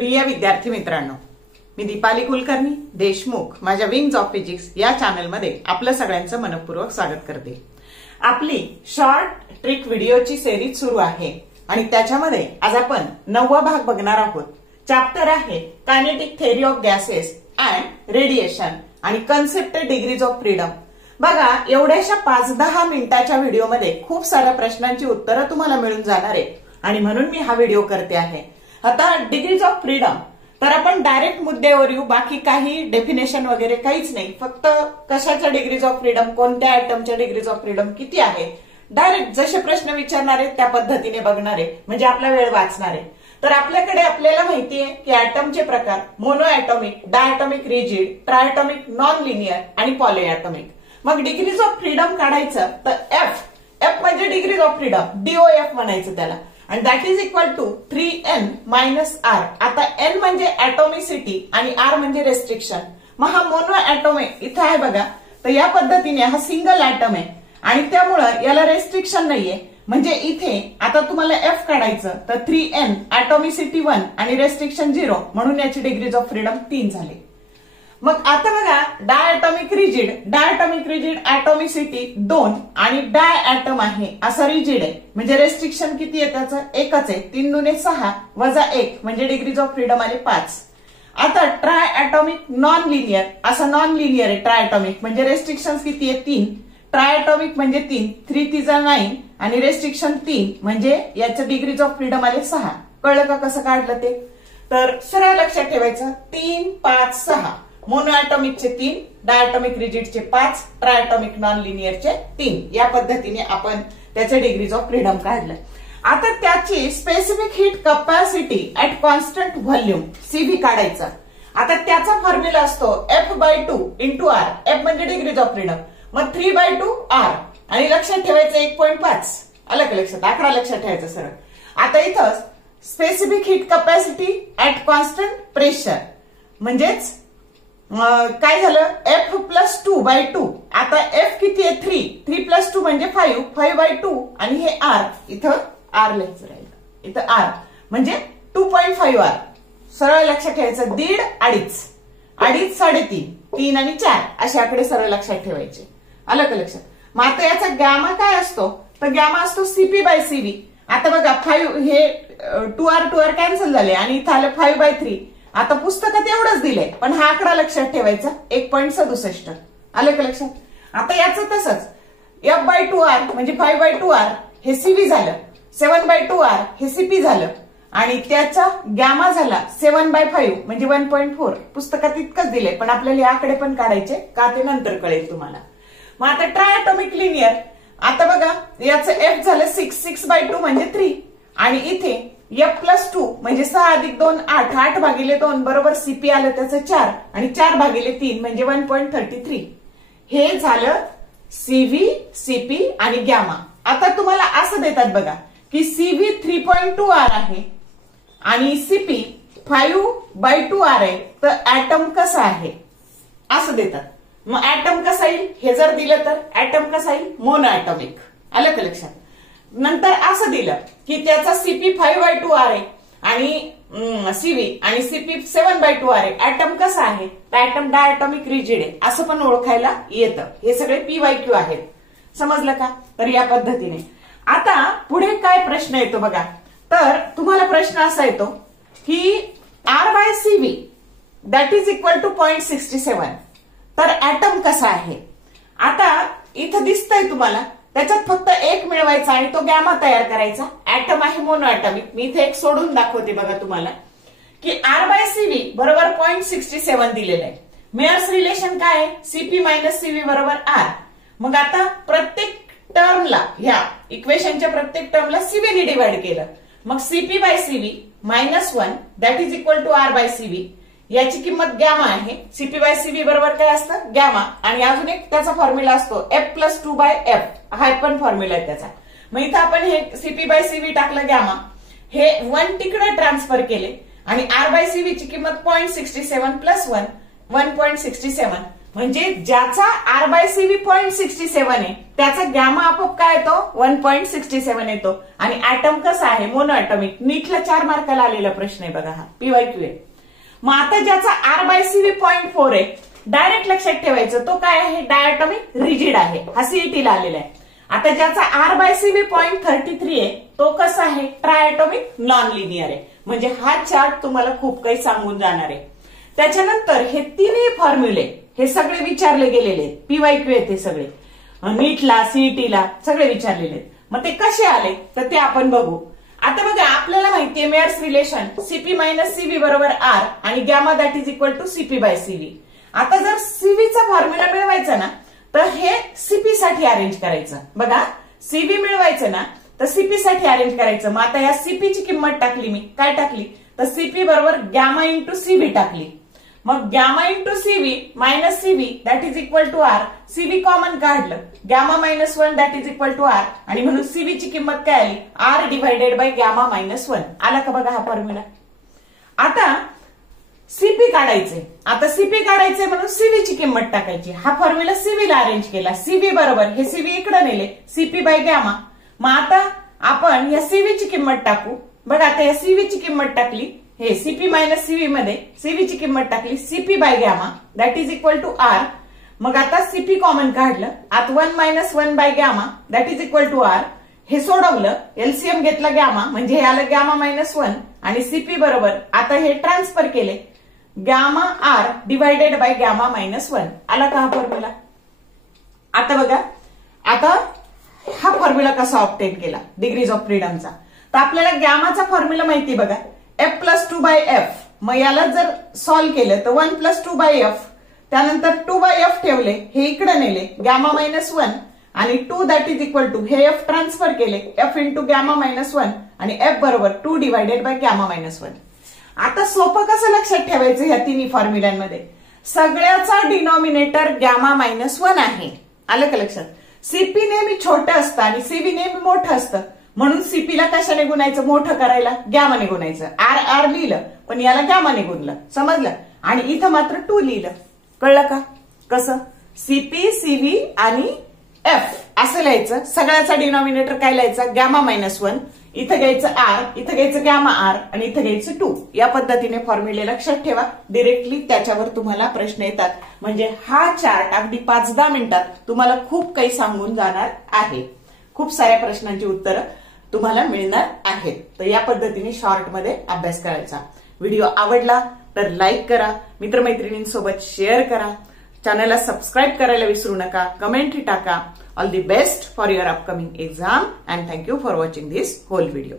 प्रिय विद्यार्थी मित्रांनो, मी दीपाली कुलकर्णी देशमुख माझ्या विंग्स ऑफ फिजिक्स या चॅनलमध्ये आपलं सगळ्यांचं मनपूर्वक स्वागत करते। आपली शॉर्ट ट्रिक व्हिडिओची सिरीज सुरू आहे आणि त्याच्यामध्ये आज आपण 9वा भाग बघणार आहोत। चॅप्टर आहे kinetic theory of gases and radiation आणि कन्सेप्ट डिग्रीज ऑफ फ्रीडम। बघा, एवढ्याशा 5-10 मिनिटाच्या व्हिडिओमध्ये खूप साऱ्या प्रश्नांची उत्तरं तुम्हाला मिळून जाणार आहे आणि म्हणून मी हा व्हिडिओ करते आहे। आता डिग्रीज ऑफ फ्रीडम तर आपण डायरेक्ट मुद्द्यावर येऊ, बाकी काही डेफिनेशन वगैरे काहीच नाही, फक्त कशाच्या डिग्रीज ऑफ फ्रीडम, कोणत्या ऍटमच्या डिग्रीज ऑफ फ्रीडम किती आहे, डायरेक्ट जसे प्रश्न विचारणार आहेत त्या पद्धतीने बघणार आहे, म्हणजे आपला वेळ वाचणार आहे। तर आपल्याकडे आपल्याला माहिती आहे की ऍटमचे प्रकार mono atomic, diatomic rigid, triatomic non linear आणि पॉलीऍटॉमिक। मग डिग्रीज ऑफ फ्रीडम काढायचं तर एफ म्हणजे डिग्रीज ऑफ फ्रीडम, DOF म्हणायचं त्याला, आणि that is equal to 3n minus r। आता n म्हणजे ऍटॉमिसिटी आणि r म्हणजे रेस्ट्रिक्शन। मग हा मोनो ऍटॉम आहे, इथे आहे बघा, तर या पद्धतीने हा सिंगल ऍटम आहे आणि त्यामुळे याला रेस्ट्रिक्शन नाहीये, म्हणजे इथे आता तुम्हाला f काढायचं तर 3n ऍटॉमिसिटी 1 आणि रेस्ट्रिक्शन 0 म्हणून याची डिग्रीज ऑफ फ्रीडम 3 झाली। मग आता बघा, डायटॉमिक रिजिड ऍटॉमिसिटी 2 आणि डाय ऍटम आहे असा रिजिड आहे, म्हणजे रेस्ट्रिक्शन किती आहे त्याचं, एकच आहे, 3 दुने 6 वजा 1 म्हणजे डिग्रीज ऑफ फ्रीडम आले 5। आता ट्राय ऍटॉमिक नॉन लिनियर असा नॉन लिनियर आहे ट्रायटॉमिक, म्हणजे रेस्ट्रिक्शन किती आहे 3, ट्रायटॉमिक म्हणजे 3, 3 3 9 आणि रेस्ट्रिक्शन 3 म्हणजे याचं डिग्रीज ऑफ फ्रीडम आले 6। कळलं का कसं काढलं ते? तर सरळ लक्षात ठेवायचं, 3 5 6 मोनो ऍटॉमिकचे 3, डायटॉमिक रिजिडचे 5, ट्रायटॉमिक नॉन लिनियरचे 3, या पद्धतीने आपण त्याचे डिग्रीज ऑफ फ्रीडम काढलं। आता त्याची specific heat capacity at constant volume CV काढायचा। आता त्याचा फॉर्म्युला असतो F/2 इंटू R, F म्हणजे डिग्रीज ऑफ फ्रीडम, मग 3/2 R आणि लक्षात ठेवायचं 1.5, अलग लक्षात, आकडा लक्षात ठेवायचा सरळ। आता इथं specific heat capacity at constant pressure म्हणजेच काय झालं, F+2/2। आता F किती आहे 3 + 2 म्हणजे 5/2 आणि हे R, इथं R लिहायचं राहिलं, इथं R म्हणजे 2.5 R, सरळ लक्षात ठेवायचं, 1.5 2.5 2.5 3.5 3 आणि 4 असे आकडे सरळ लक्षात ठेवायचे, अलग लक्षात। मग आता याचा गॅमा काय असतो, तर गॅमा असतो CP/CV। आता बघा 5 हे 2R कॅन्सल झाले आणि इथं आलं 5/3। आता पुस्तकात एवढंच दिलंय, पण हा आकडा लक्षात ठेवायचा 1.67, अलग लक्षात। आता याचं तसंच F/2 R म्हणजे 5/2 R हे CV झालं, 7/2 R हे CP झालं आणि त्याचा गॅमा झाला 7/5 म्हणजे 1.4। पुस्तकात इतकंच दिलंय, पण आपल्याला हे आकडे पण काढायचे का ते नंतर कळेल तुम्हाला। मग आता ट्रायटॉमिक लिनियर, आता बघा याचं F झालं 6/2 म्हणजे 3 आणि इथे F+2 म्हणजे 6 + 2 8, 8/2 बरोबर CP आलं त्याचं 4 आणि 4/3 म्हणजे 1.33। हे झालं CV, CP आणि गॅमा। आता तुम्हाला असं देतात बघा की CV 3.2 R आहे आणि CP 5/2 R आहे, तर ऍटम कसा आहे असं देतात। मग ऍटम कसा येईल हे जर दिलं तर ऍटम कसा येईल, मोनो ऍटॉमिक, अलग लक्षात। नंतर असं दिलं की त्याचा CP 5/2 R आहे आणि CV आणि CP 7/2 R आहे, ऍटम कसा आहे, तर ऍटम डायटॉमिक रिजिड आहे असं पण ओळखायला येतं। हे सगळे PYQ आहेत, समजलं का? तर या पद्धतीने आता पुढे काय प्रश्न येतो बघा, तर तुम्हाला प्रश्न असा येतो की R/CV that is equal to 0.67, तर ऍटम कसा आहे। आता इथं दिसतंय तुम्हाला, त्याच्यात फक्त एक मिळवायचा आणि तो गॅमा तयार करायचा। ऍटम आहे मोनो ऍटॉमिक, मी इथे एक सोडून दाखवते बघा तुम्हाला की R/CV बरोबर 0.67 दिलेलं आहे। मेयर्स रिलेशन काय आहे, CP - CV बरोबर R। मग आता प्रत्येक टर्मला, ह्या इक्वेशनच्या प्रत्येक टर्मला CV ने डिवाइड केलं, मग CP/CV -1 that is equal to R/CV, याची किंमत गॅमा आहे। CP/CV बरोबर काय असतं, गॅमा, आणि अजून एक त्याचा फॉर्म्युला असतो F+2/F, हा पण फॉर्म्युला आहे त्याचा। मग इथं आपण हे CP/CV टाकलं गॅमा, हे 1 तिकडे ट्रान्सफर केले आणि R/CV ची किंमत 0.67 + 1 1.67 म्हणजे ज्याचा R/CV 0.67 आहे त्याचा गॅमा आपोआप काय येतो 1.67 येतो. आणि ऍटम कसा आहे मोनो ऍटॉमिक. नीटला 4 मार्काला आलेला प्रश्न आहे बघा हा PYQ आहे. मग आता ज्याचा R/CV 0.4 आहे डायरेक्ट लक्षात ठेवायचं तो काय आहे डायटॉमिक रिजिड आहे. हा CETला आलेला आहे. आता ज्याचा R/CV 0.33 आहे तो कसा आहे ट्रायटॉमिक नॉन लिनियर आहे. म्हणजे हा चार्ट तुम्हाला खूप काही सांगून जाणार आहे. त्याच्यानंतर हे तिन्ही फॉर्म्युले हे सगळे विचारले गेलेले आहेत. PYQ आहेत हे सगळे. नीटला CETला सगळे विचारलेले आहेत. मग ते कसे आले तर ते आपण बघू. आता बघा आपल्याला माहितीये मेयर्स रिलेशन CP - CV बरोबर R आणि gamma that is equal to CP/CV. आता जर CVचा फॉर्म्युला मिळवायचा ना तर हे CP साठी अरेंज करायचं. बघा CV मिळवायचं ना तर CP साठी अरेंज करायचं. मग आता या CP ची किंमत टाकली मी काय टाकली तर CP बरोबर गॅमा इंटू CV टाकली. मग gamma into CV minus CV that is equal to R. CV common काढलं gamma -1 that is equal to R आणि म्हणून CV ची किंमत काय आली R डिवायडेड बाय गॅमा -1 आला का बघा हा फॉर्म्युला. आता CP काढायचे. आता CP काढायचे म्हणून CV ची किंमत टाकायची. हा फॉर्म्युला CV ला अरेंज केला. CV बरोबर हे CV इकडे नेले CP बाय गॅमा. मग आता आपण या CV ची किंमत टाकू. बघा आता या CV ची किंमत टाकली हे CP - CV मध्ये CV ची किंमत टाकली CP by gamma that is equal to R. मग आता CP कॉमन काढलं आत 1 - 1 by gamma that is equal to R. हे सोडवलं LCM घेतला गॅमा म्हणजे हे आलं गॅमा -1 आणि CP बरोबर आता हे ट्रान्सफर केले gamma R divided by gamma -1 आला का हा फॉर्म्युला. आता बघा आता हा फॉर्म्युला कसा ऑब्टेन केला डिग्रीज ऑफ फ्रीडमचा. तर आपल्याला गॅमाचा फॉर्म्युला माहिती बघा F+2/F. मग याला जर सॉल्व्ह केलं तर 1+2/F. त्यानंतर 2/F ठेवले हे इकडे नेले गॅमा -1 आणि 2 दॅट इज इक्वल टू हे F ट्रान्सफर केले F इंटू गॅमा -1 आणि F बरोबर 2 डिवायडेड बाय गॅमा -1. आता सोपं कसं लक्षात ठेवायचं ह्या तिन्ही फॉर्म्युल्यांमध्ये सगळ्याचा डिनॉमिनेटर गॅमा -1 आहे. आलं का लक्षात. CP नेहमी छोटं असतं आणि CV नेहमी मोठं असतं म्हणून CP ला कशाने गुणायचं मोठं करायला गॅमाने गुणायचं. R लिहिलं पण याला गॅमाने गुणलं समजलं. आणि इथं मात्र 2 लिहिलं. कळलं का कसं CP CV आणि F असं लिहायचं. सगळ्याचा डिनॉमिनेटर काय लिहायचा गॅमा -1. इथं घ्यायचं R इथं घ्यायचं गॅमा R आणि इथं घ्यायचं 2. या पद्धतीने फॉर्म्युले लक्षात ठेवा. डिरेक्टली त्याच्यावर तुम्हाला प्रश्न येतात. म्हणजे हा चार्ट अगदी 5-10 मिनिटात तुम्हाला खूप काही सांगून जाणार आहे. खूप साऱ्या प्रश्नांची उत्तरं तुम्हाला मिळणार आहेत. तर या पद्धतीने शॉर्ट मध्ये अभ्यास करायचा. व्हिडिओ आवडला तर लाईक करा मित्रमैत्रिणींसोबत शेअर करा. चॅनलला सबस्क्राईब करायला विसरू नका. कमेंट टाका. All the best for your upcoming exam and thank you for watching this whole video.